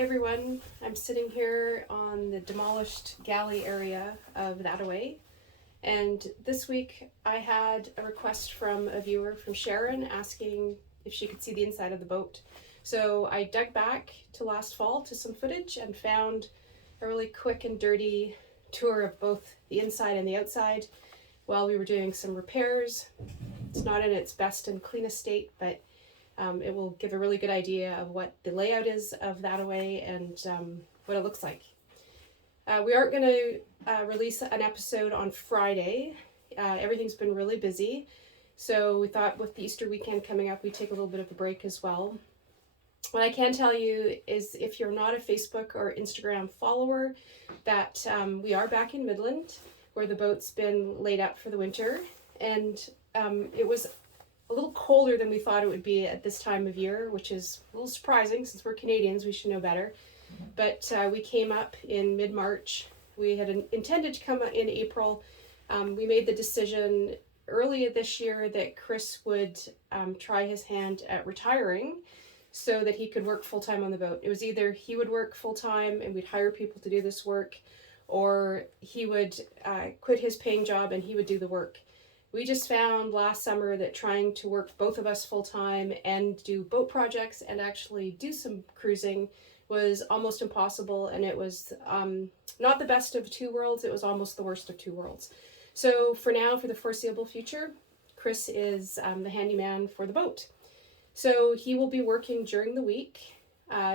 everyone. I'm sitting here on the demolished galley area of Thataway, and this week I had a request from a viewer, from Sharon, asking if she could see the inside of the boat. So I dug back to last fall to some footage and found a really quick and dirty tour of both the inside and the outside while we were doing some repairs. It's not in its best and cleanest state, but it will give a really good idea of what the layout is of Thataway and what it looks like. We aren't going to release an episode on Friday. Everything's been really busy, so we thought with the Easter weekend coming up, we'd take a little bit of a break as well. What I can tell you is, if you're not a Facebook or Instagram follower, that we are back in Midland, where the boat's been laid up for the winter, and it was a little colder than we thought it would be at this time of year, which is a little surprising since we're Canadians, we should know better. But we came up in mid-March. We had intended to come in April. We made the decision earlier this year that Chris would try his hand at retiring so that he could work full-time on the boat. It was either he would work full-time and we'd hire people to do this work, or he would quit his paying job and he would do the work. We just found last summer that trying to work, both of us full-time, and do boat projects and actually do some cruising was almost impossible, and it was not the best of two worlds, it was almost the worst of two worlds. So for now, for the foreseeable future, Chris is the handyman for the boat. So he will be working during the week,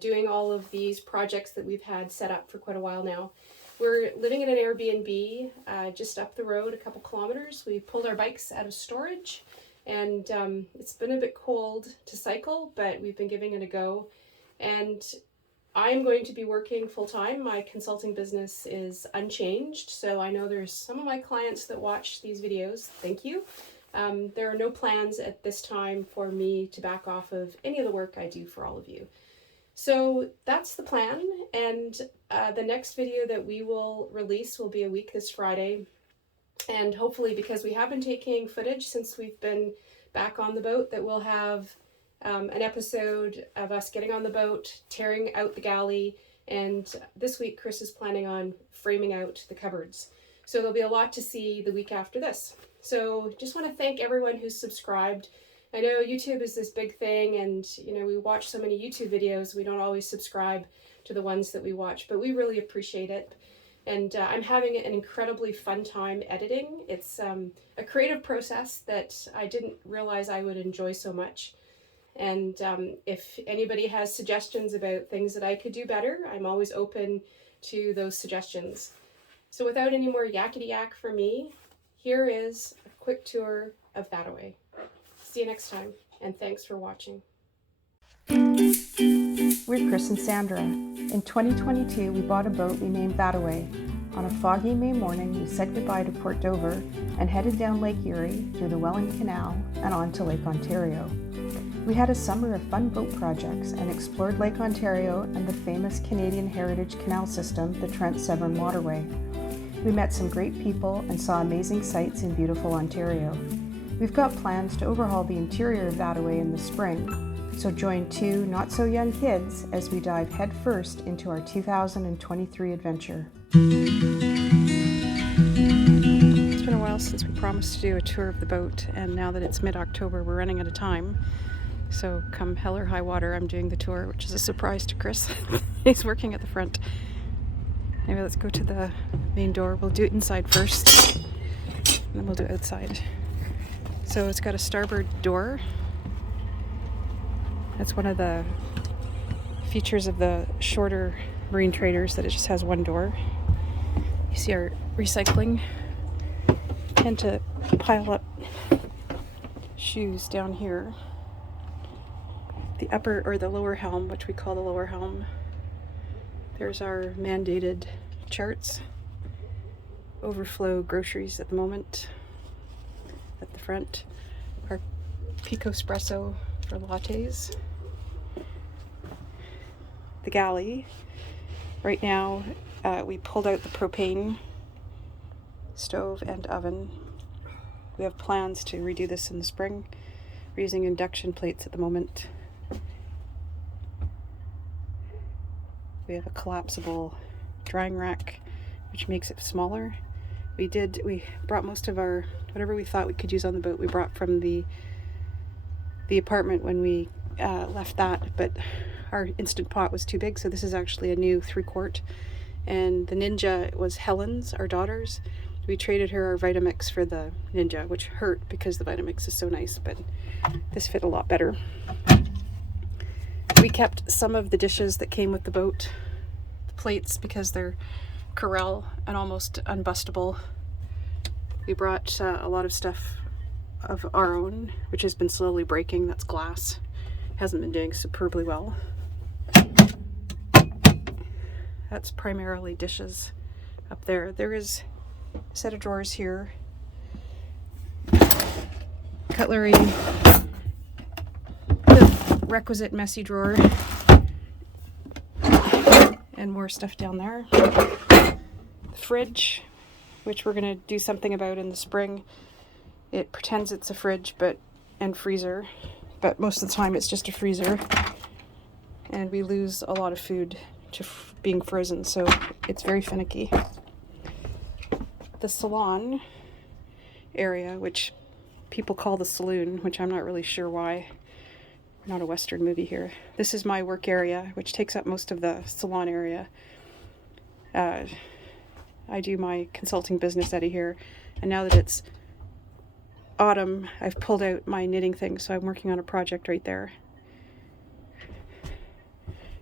doing all of these projects that we've had set up for quite a while now. We're living in an Airbnb just up the road, a couple kilometers. We pulled our bikes out of storage, and it's been a bit cold to cycle, but we've been giving it a go. And I'm going to be working full-time. My consulting business is unchanged, so I know there's some of my clients that watch these videos. Thank you. There are no plans at this time for me to back off of any of the work I do for all of you. So that's the plan, and the next video that we will release will be a week this Friday, and hopefully, because we have been taking footage since we've been back on the boat, that we'll have an episode of us getting on the boat, tearing out the galley, and this week Chris is planning on framing out the cupboards. So there'll be a lot to see the week after this. So just want to thank everyone who's subscribed. I know YouTube is this big thing, and we watch so many YouTube videos, we don't always subscribe to the ones that we watch, but we really appreciate it. And I'm having an incredibly fun time editing. It's a creative process that I didn't realize I would enjoy so much. And if anybody has suggestions about things that I could do better, I'm always open to those suggestions. So without any more yakety yak for me, here is a quick tour of Thataway. See you next time, and thanks for watching. We're Chris and Sandra. In 2022, we bought a boat we named Thataway. On a foggy May morning, we said goodbye to Port Dover and headed down Lake Erie through the Welland Canal and on to Lake Ontario. We had a summer of fun boat projects and explored Lake Ontario and the famous Canadian Heritage Canal System, the Trent-Severn Waterway. We met some great people and saw amazing sights in beautiful Ontario. We've got plans to overhaul the interior of Thataway in the spring, so join two not-so-young kids as we dive headfirst into our 2023 adventure. It's been a while since we promised to do a tour of the boat, and now that it's mid-October, we're running out of time. So come hell or high water, I'm doing the tour, which is a surprise to Chris. He's working at the front. Maybe let's go to the main door. We'll do it inside first, and then we'll do it outside. So it's got a starboard door. That's one of the features of the shorter marine traders, that it just has one door. You see our recycling. Tend to pile up shoes down here. The upper or the lower helm, which we call the lower helm. There's our mandated charts. Overflow groceries at the moment. At the front, our Pico Espresso for lattes. The galley. Right now, we pulled out the propane stove and oven. We have plans to redo this in the spring. We're using induction plates at the moment. We have a collapsible drying rack, which makes it smaller. We brought most of our, whatever we thought we could use on the boat, we brought from the apartment when we left that, but our Instant Pot was too big, so this is actually a new 3-quart. And the Ninja was Helen's, our daughter's. We traded her our Vitamix for the Ninja, which hurt because the Vitamix is so nice, but this fit a lot better. We kept some of the dishes that came with the boat, the plates, because they're Corelle and almost unbustable. We brought a lot of stuff of our own, which has been slowly breaking. That's glass. Hasn't been doing superbly well. That's primarily dishes up there. There is a set of drawers here. Cutlery. The requisite messy drawer. And more stuff down there. The fridge, which we're going to do something about in the spring. It pretends it's a fridge and freezer, but most of the time it's just a freezer. And we lose a lot of food to being frozen, so it's very finicky. The salon area, which people call the saloon, which I'm not really sure why. We're not a Western movie here. This is my work area, which takes up most of the salon area. I do my consulting business out of here, and now that it's autumn, I've pulled out my knitting thing, so I'm working on a project right there.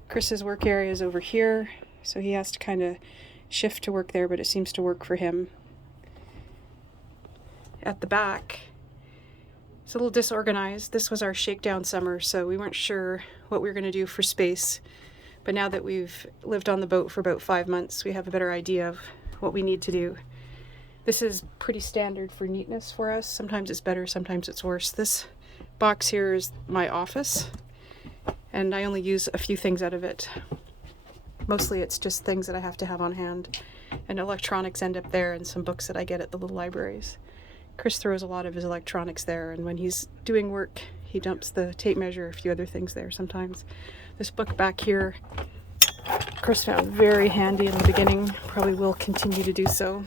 Chris's work area is over here, so he has to kind of shift to work there, but it seems to work for him. At the back, it's a little disorganized. This was our shakedown summer, so we weren't sure what we were going to do for space. But now that we've lived on the boat for about 5 months, we have a better idea of what we need to do. This is pretty standard for neatness for us. Sometimes it's better, sometimes it's worse. This box here is my office, and I only use a few things out of it. Mostly it's just things that I have to have on hand, and electronics end up there, and some books that I get at the little libraries. Chris throws a lot of his electronics there, and when he's doing work, he dumps the tape measure, a few other things there sometimes. This book back here, Chris found very handy in the beginning, probably will continue to do so.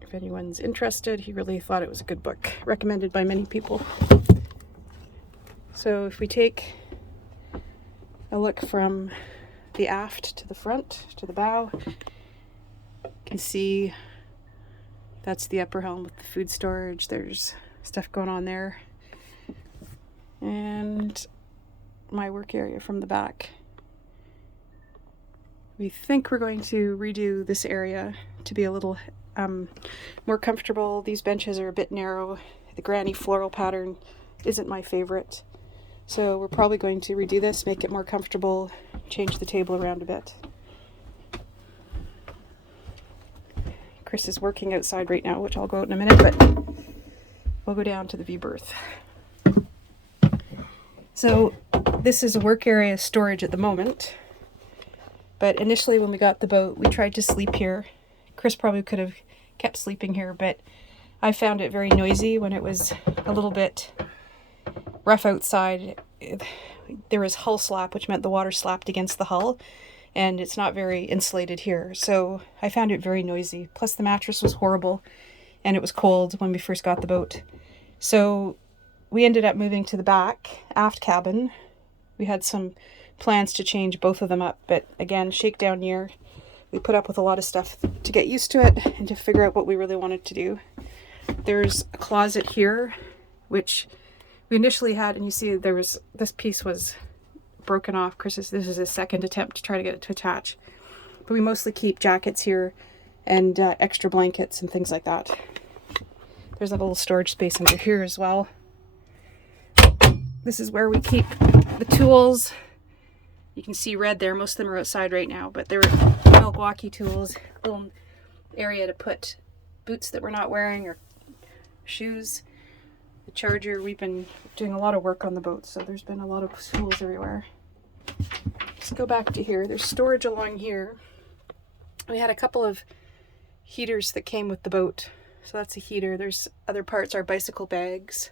If anyone's interested, he really thought it was a good book, recommended by many people. So if we take a look from the aft to the front, to the bow, you can see that's the upper helm with the food storage. There's stuff going on there. And my work area from the back. We think we're going to redo this area to be a little more comfortable. These benches are a bit narrow. The granny floral pattern isn't my favorite. So we're probably going to redo this, make it more comfortable, change the table around a bit. Chris is working outside right now, which I'll go out in a minute, but we'll go down to the view berth. So this is a work area storage at the moment, but initially when we got the boat, we tried to sleep here. Chris probably could have kept sleeping here, but I found it very noisy when it was a little bit rough outside. There was hull slap, which meant the water slapped against the hull, and it's not very insulated here. So I found it very noisy. Plus the mattress was horrible, and it was cold when we first got the boat. So we ended up moving to the back aft cabin. We had some plans to change both of them up, but again, shakedown year. We put up with a lot of stuff to get used to it and to figure out what we really wanted to do. There's a closet here, which we initially had, and you see this piece was broken off. This is his second attempt to try to get it to attach. But we mostly keep jackets here and extra blankets and things like that. There's a little storage space under here as well. This is where we keep the tools. You can see red there. Most of them are outside right now, but they're Milwaukee tools. Little area to put boots that we're not wearing or shoes. The charger, we've been doing a lot of work on the boat, so there's been a lot of tools everywhere. Let's go back to here. There's storage along here. We had a couple of heaters that came with the boat. So that's a heater. There's other parts, our bicycle bags.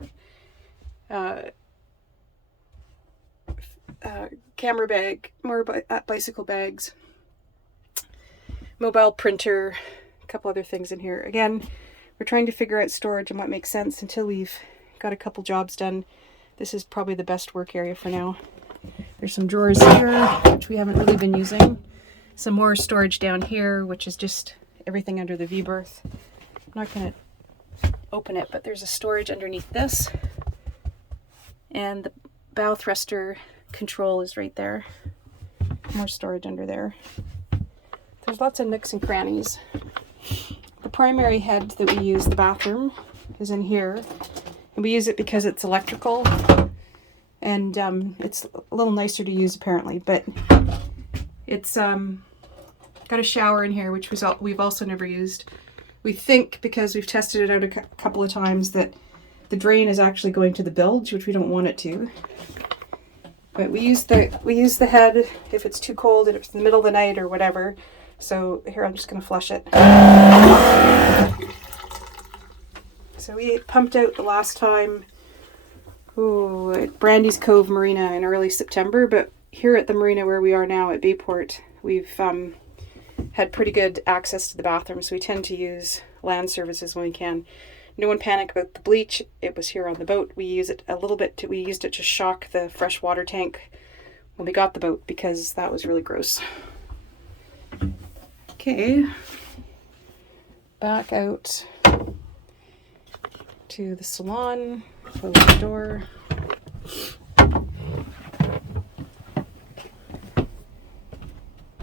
camera bag, more bicycle bags, mobile printer, a couple other things in here. Again, we're trying to figure out storage and what makes sense until we've got a couple jobs done. This is probably the best work area for now. There's some drawers here, which we haven't really been using. Some more storage down here, which is just everything under the V-berth. I'm not going to open it, but there's a storage underneath this. And the bow thruster control is right there. More storage under there. There's lots of nooks and crannies. The primary head that we use, the bathroom, is in here. And we use it because it's electrical. And it's a little nicer to use apparently. But it's got a shower in here, which we've also never used. We think, because we've tested it out a couple of times, that the drain is actually going to the bilge, which we don't want it to. But we use the head if it's too cold, if it's in the middle of the night or whatever. So here, I'm just going to flush it. So we pumped out the last time at Brandy's Cove Marina in early September, but here at the marina where we are now at Bayport, we've had pretty good access to the bathroom, so we tend to use land services when we can. No one panic about the bleach. It was here on the boat. We use it a little bit. We used it to shock the fresh water tank when we got the boat because that was really gross. Okay, back out to the salon. Close the door.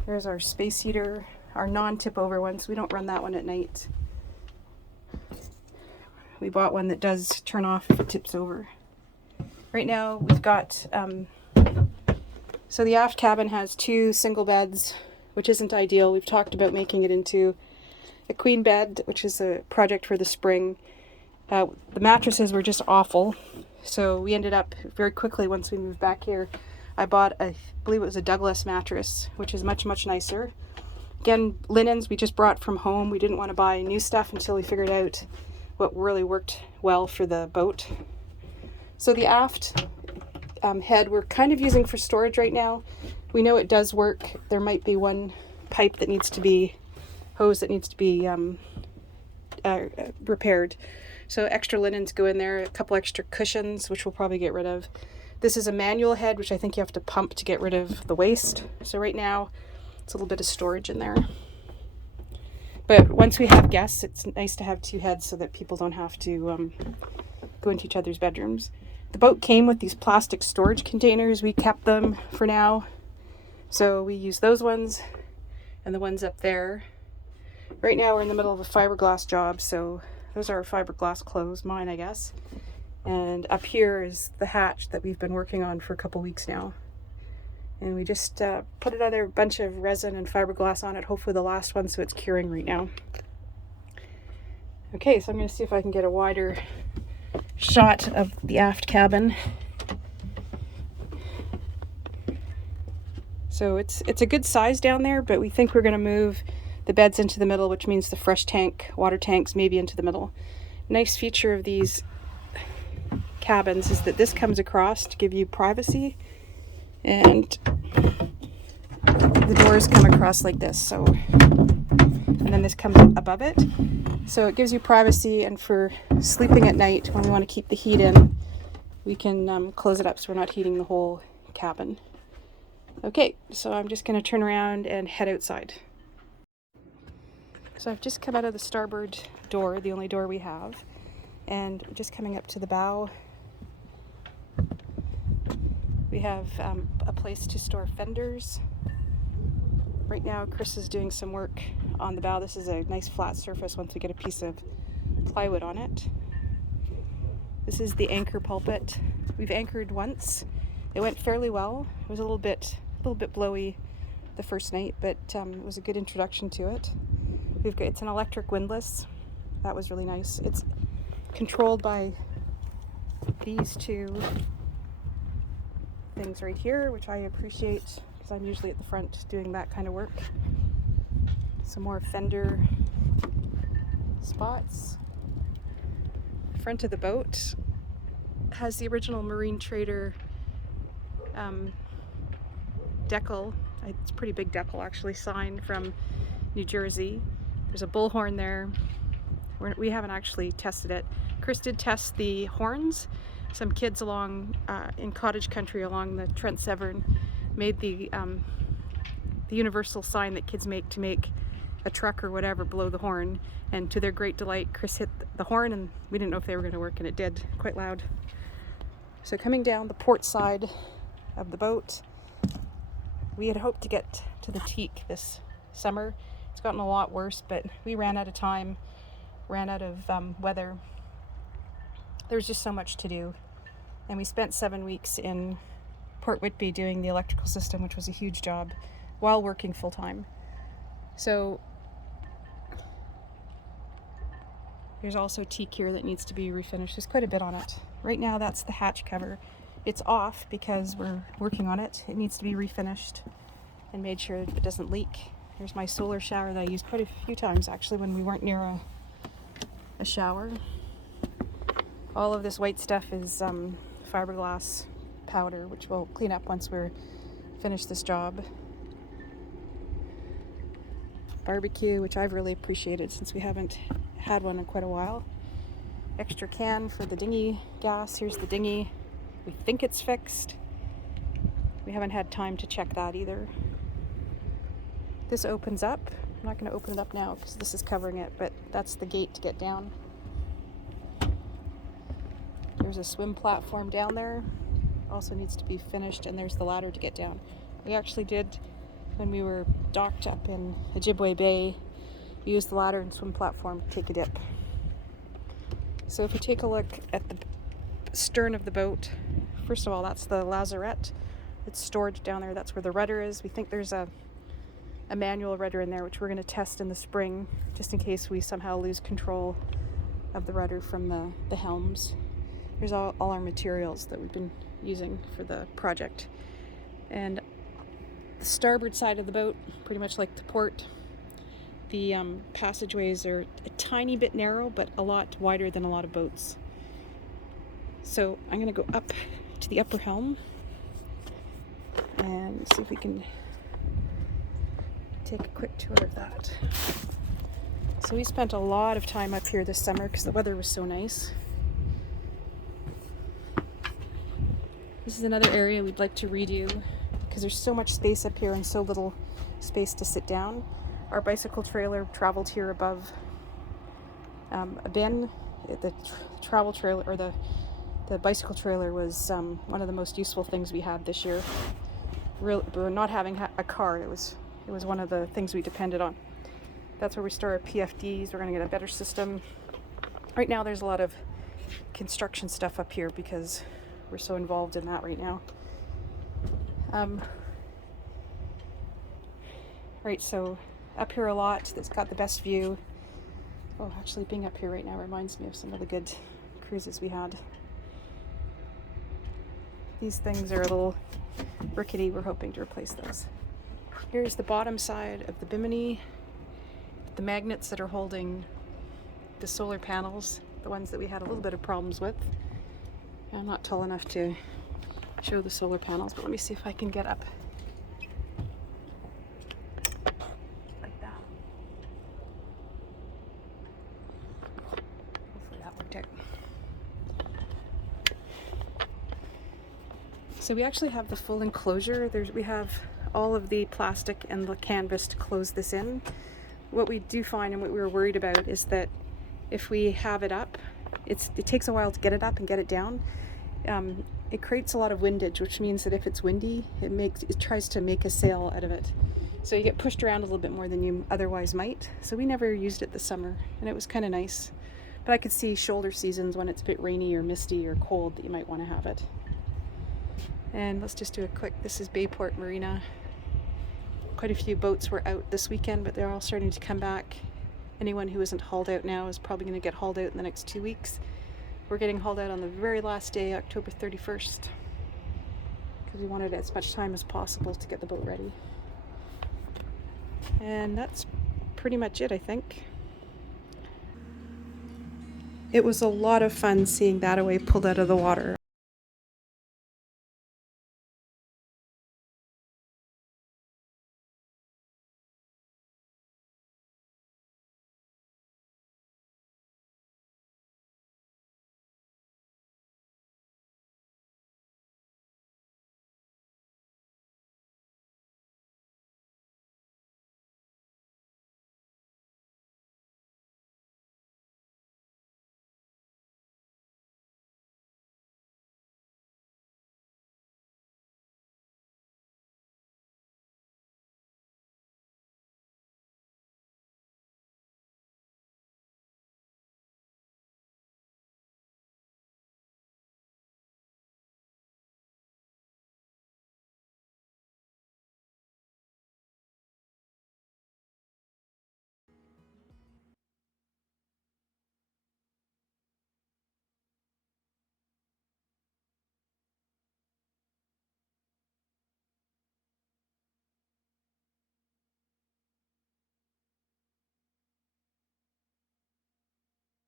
There's our space heater, our non-tip over one, so we don't run that one at night. We bought one that does turn off if it tips over. Right now we've got, so the aft cabin has 2 single beds, which isn't ideal. We've talked about making it into a queen bed, which is a project for the spring. The mattresses were just awful, so we ended up very quickly, once we moved back here, I bought I believe it was a Douglas mattress, which is much, much nicer. Again, linens we just brought from home. We didn't want to buy new stuff until we figured out what really worked well for the boat. So the aft head we're kind of using for storage right now. We know it does work. There might be one pipe that needs to be, hose that needs to be repaired. So extra linens go in there, a couple extra cushions, which we'll probably get rid of. This is a manual head, which I think you have to pump to get rid of the waste. So right now, it's a little bit of storage in there. But once we have guests, it's nice to have 2 heads so that people don't have to go into each other's bedrooms. The boat came with these plastic storage containers. We kept them for now. So we use those ones and the ones up there. Right now we're in the middle of a fiberglass job, so those are our fiberglass clothes, mine I guess. And up here is the hatch that we've been working on for a couple weeks now. And we just put another bunch of resin and fiberglass on it, hopefully the last one, so it's curing right now. Okay, so I'm going to see if I can get a wider shot of the aft cabin. So it's a good size down there, but we think we're going to move the beds into the middle, which means the fresh tank, water tanks maybe into the middle. Nice feature of these cabins is that this comes across to give you privacy, and the doors come across like this, so, and then this comes above it, so it gives you privacy. And for sleeping at night when we want to keep the heat in, we can close it up so we're not heating the whole cabin. Okay, so I'm just going to turn around and head outside. So I've just come out of the starboard door, the only door we have, and just coming up to the bow. We have a place to store fenders. Right now Chris is doing some work on the bow. This is a nice flat surface once we get a piece of plywood on it. This is the anchor pulpit. We've anchored once. It went fairly well. It was a little bit blowy the first night, but it was a good introduction to it. It's an electric windlass. That was really nice. It's controlled by these 2 things right here, which I appreciate because I'm usually at the front doing that kind of work. Some more fender spots. The front of the boat has the original Marine Trader decal, it's a pretty big decal actually, sign from New Jersey. There's a bullhorn there. We haven't actually tested it. Chris did test the horns. Some kids along in cottage country along the Trent Severn made the universal sign that kids make to make a truck or whatever blow the horn, and to their great delight Chris hit the horn and we didn't know if they were going to work, and it did, quite loud. So coming down the port side of the boat, we had hoped to get to the teak this summer. It's gotten a lot worse, but we ran out of time, ran out of weather. There was just so much to do, and we spent 7 weeks in Port Whitby doing the electrical system, which was a huge job, while working full-time. So there's also teak here that needs to be refinished. There's quite a bit on it. Right now that's the hatch cover. It's off because we're working on it. It needs to be refinished and made sure it doesn't leak. Here's my solar shower that I used quite a few times actually when we weren't near a shower. All of this white stuff is fiberglass powder, which we'll clean up once we're finished this job. Barbecue, which I've really appreciated since we haven't had one in quite a while. Extra can for the dinghy gas. Here's the dinghy. We think it's fixed. We haven't had time to check that either. This opens up. I'm not going to open it up now because this is covering it, but that's the gate to get down. There's a swim platform down there. Also needs to be finished, and there's the ladder to get down. We actually did, when we were docked up in Ojibwe Bay, we used the ladder and swim platform to take a dip. So if you take a look at the stern of the boat, first of all, that's the lazarette. It's stored down there. That's where the rudder is. We think there's a manual rudder in there, which we're going to test in the spring, just in case we somehow lose control of the rudder from the helms. Here's all our materials that we've been using for the project. And the starboard side of the boat, pretty much like the port, the passageways are a tiny bit narrow, but a lot wider than a lot of boats. So I'm going to go up to the upper helm and see if we can take a quick tour of that. So we spent a lot of time up here this summer because the weather was so nice. This is another area we'd like to redo because there's so much space up here and so little space to sit down. Our bicycle trailer traveled here above a bin. The travel trailer, or the bicycle trailer, was one of the most useful things we had this year. Not having a car, it was one of the things we depended on. That's where we store our PFDs. We're going to get a better system. Right now there's a lot of construction stuff up here because we're so involved in that right now. Right, so up here a lot, that's got the best view. Oh, actually being up here right now reminds me of some of the good cruises we had. These things are a little rickety. We're hoping to replace those. Here's the bottom side of the bimini. The magnets that are holding the solar panels, the ones that we had a little bit of problems with. I'm not tall enough to show the solar panels, but let me see if I can get up like that. Hopefully that worked out. So we actually have the full enclosure. We have all of the plastic and the canvas to close this in. What we do find, and what we were worried about, is that if we have it up, it takes a while to get it up and get it down. It creates a lot of windage, which means that if it's windy, it tries to make a sail out of it. So you get pushed around a little bit more than you otherwise might. So we never used it this summer, and it was kind of nice. But I could see shoulder seasons when it's a bit rainy or misty or cold that you might want to have it. And let's just do a quick, this is Bayport Marina. Quite a few boats were out this weekend, but they're all starting to come back. Anyone who isn't hauled out now is probably going to get hauled out in the next 2 weeks. We're getting hauled out on the very last day, October 31st, because we wanted as much time as possible to get the boat ready. And that's pretty much it, I think. It was a lot of fun seeing Thataway pulled out of the water.